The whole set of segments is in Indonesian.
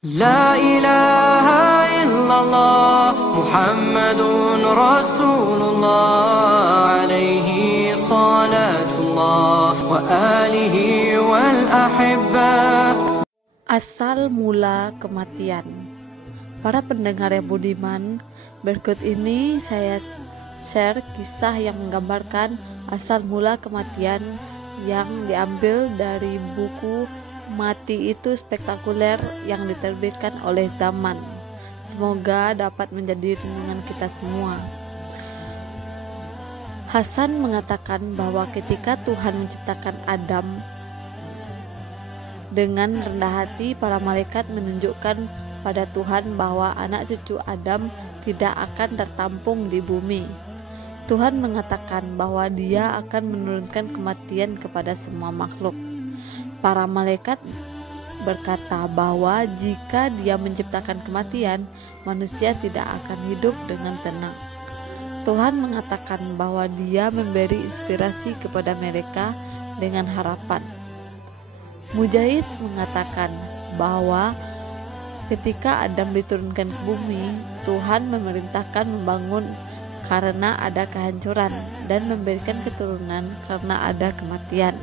La ilaha illallah Muhammadun Rasulullah alaihi salatullah wa alihi wal ahibba. Asal mula kematian. Para pendengar yang budiman, berikut ini saya share kisah yang menggambarkan asal mula kematian yang diambil dari buku Mati Itu Spektakuler yang diterbitkan oleh Zaman. Semoga dapat menjadi renungan kita semua. Hasan mengatakan bahwa ketika Tuhan menciptakan Adam, dengan rendah hati para malaikat menunjukkan pada Tuhan bahwa anak cucu Adam tidak akan tertampung di bumi. Tuhan mengatakan bahwa Dia akan menurunkan kematian kepada semua makhluk. Para malaikat berkata bahwa jika Dia menciptakan kematian, manusia tidak akan hidup dengan tenang. Tuhan mengatakan bahwa Dia memberi inspirasi kepada mereka dengan harapan. Mujahid mengatakan bahwa ketika Adam diturunkan ke bumi, Tuhan memerintahkan membangun karena ada kehancuran dan memberikan keturunan karena ada kematian.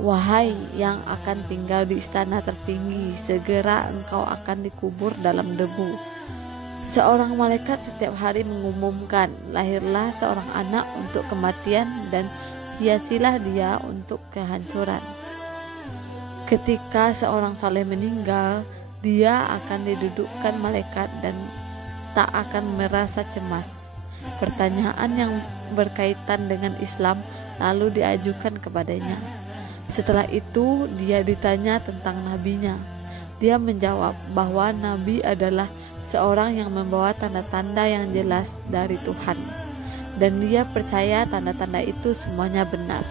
Wahai yang akan tinggal di istana tertinggi, segera engkau akan dikubur dalam debu. Seorang malaikat setiap hari mengumumkan, lahirlah seorang anak untuk kematian dan hiasilah dia untuk kehancuran. Ketika seorang saleh meninggal, dia akan didudukkan malaikat dan tak akan merasa cemas. Pertanyaan yang berkaitan dengan Islam lalu diajukan kepadanya. Setelah itu dia ditanya tentang nabinya. Dia menjawab bahwa nabi adalah seorang yang membawa tanda-tanda yang jelas dari Tuhan, dan dia percaya tanda-tanda itu semuanya benar.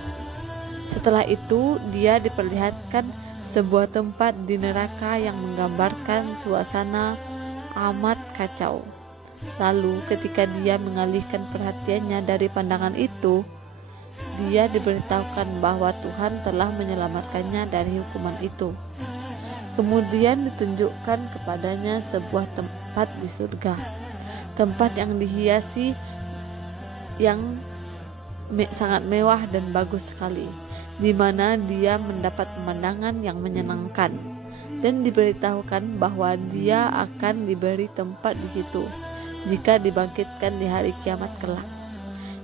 Setelah itu dia diperlihatkan sebuah tempat di neraka yang menggambarkan suasana amat kacau. Lalu ketika dia mengalihkan perhatiannya dari pandangan itu, dia diberitahukan bahwa Tuhan telah menyelamatkannya dari hukuman itu. Kemudian ditunjukkan kepadanya sebuah tempat di surga, tempat yang dihiasi yang sangat mewah dan bagus sekali, di mana dia mendapat pemandangan yang menyenangkan, dan diberitahukan bahwa dia akan diberi tempat di situ jika dibangkitkan di hari kiamat kelak.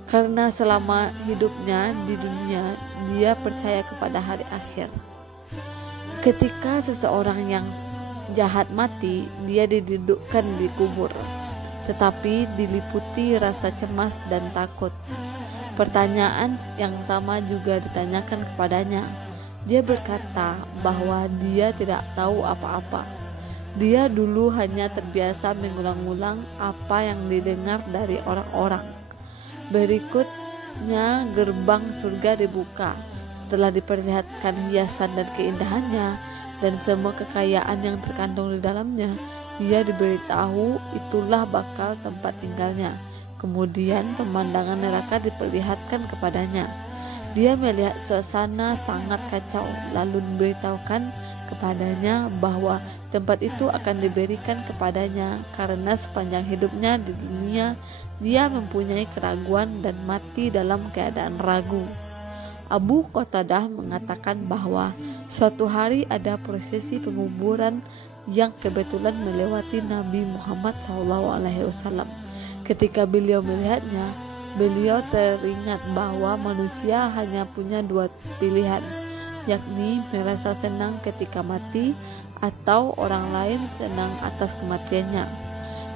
Karena selama hidupnya di dunia dia percaya kepada hari akhir. Ketika seseorang yang jahat mati, dia didudukkan di kubur, tetapi diliputi rasa cemas dan takut. Pertanyaan yang sama juga ditanyakan kepadanya. Dia berkata bahwa dia tidak tahu apa-apa. Dia dulu hanya terbiasa mengulang-ulang apa yang didengar dari orang-orang. Berikutnya gerbang surga dibuka. Setelah diperlihatkan hiasan dan keindahannya dan semua kekayaan yang terkandung di dalamnya, dia diberitahu itulah bakal tempat tinggalnya. Kemudian pemandangan neraka diperlihatkan kepadanya. Dia melihat suasana sangat kacau, lalu diberitahukan kepadanya bahwa tempat itu akan diberikan kepadanya karena sepanjang hidupnya di dunia dia mempunyai keraguan dan mati dalam keadaan ragu. Abu Qatadah mengatakan bahwa suatu hari ada prosesi penguburan yang kebetulan melewati Nabi Muhammad SAW. Ketika beliau melihatnya, beliau teringat bahwa manusia hanya punya dua pilihan, yakni merasa senang ketika mati atau orang lain senang atas kematiannya.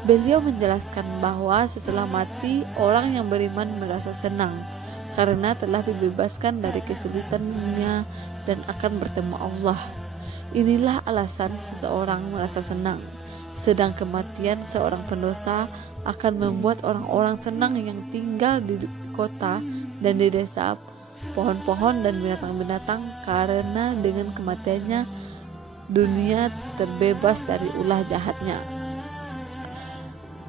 Beliau menjelaskan bahwa setelah mati, orang yang beriman merasa senang karena telah dibebaskan dari kesulitannya dan akan bertemu Allah. Inilah alasan seseorang merasa senang. Sedang kematian seorang pendosa akan membuat orang-orang senang yang tinggal di kota dan di desa, pohon-pohon dan binatang-binatang, karena dengan kematiannya dunia terbebas dari ulah jahatnya.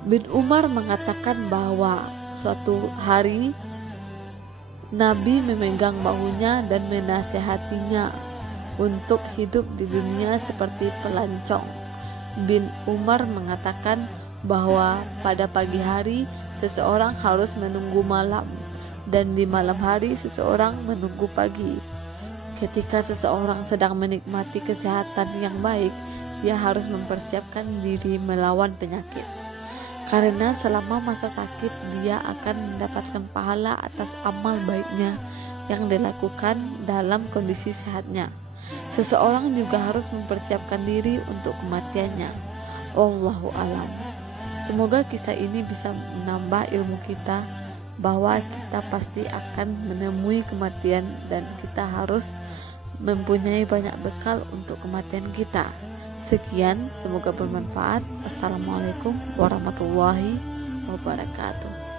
Bin Umar mengatakan bahwa suatu hari Nabi memegang bahunya dan menasihatinya untuk hidup di dunia seperti pelancong. bin Umar mengatakan bahwa pada pagi hari seseorang harus menunggu malam dan di malam hari seseorang menunggu pagi. Ketika seseorang sedang menikmati kesehatan yang baik, dia harus mempersiapkan diri melawan penyakit. Karena selama masa sakit dia akan mendapatkan pahala atas amal baiknya yang dilakukan dalam kondisi sehatnya. Seseorang juga harus mempersiapkan diri untuk kematiannya. Wallahu alam. Semoga kisah ini bisa menambah ilmu kita bahwa kita pasti akan menemui kematian dan kita harus mempunyai banyak bekal untuk kematian kita. Sekian, semoga bermanfaat. Assalamualaikum warahmatullahi wabarakatuh.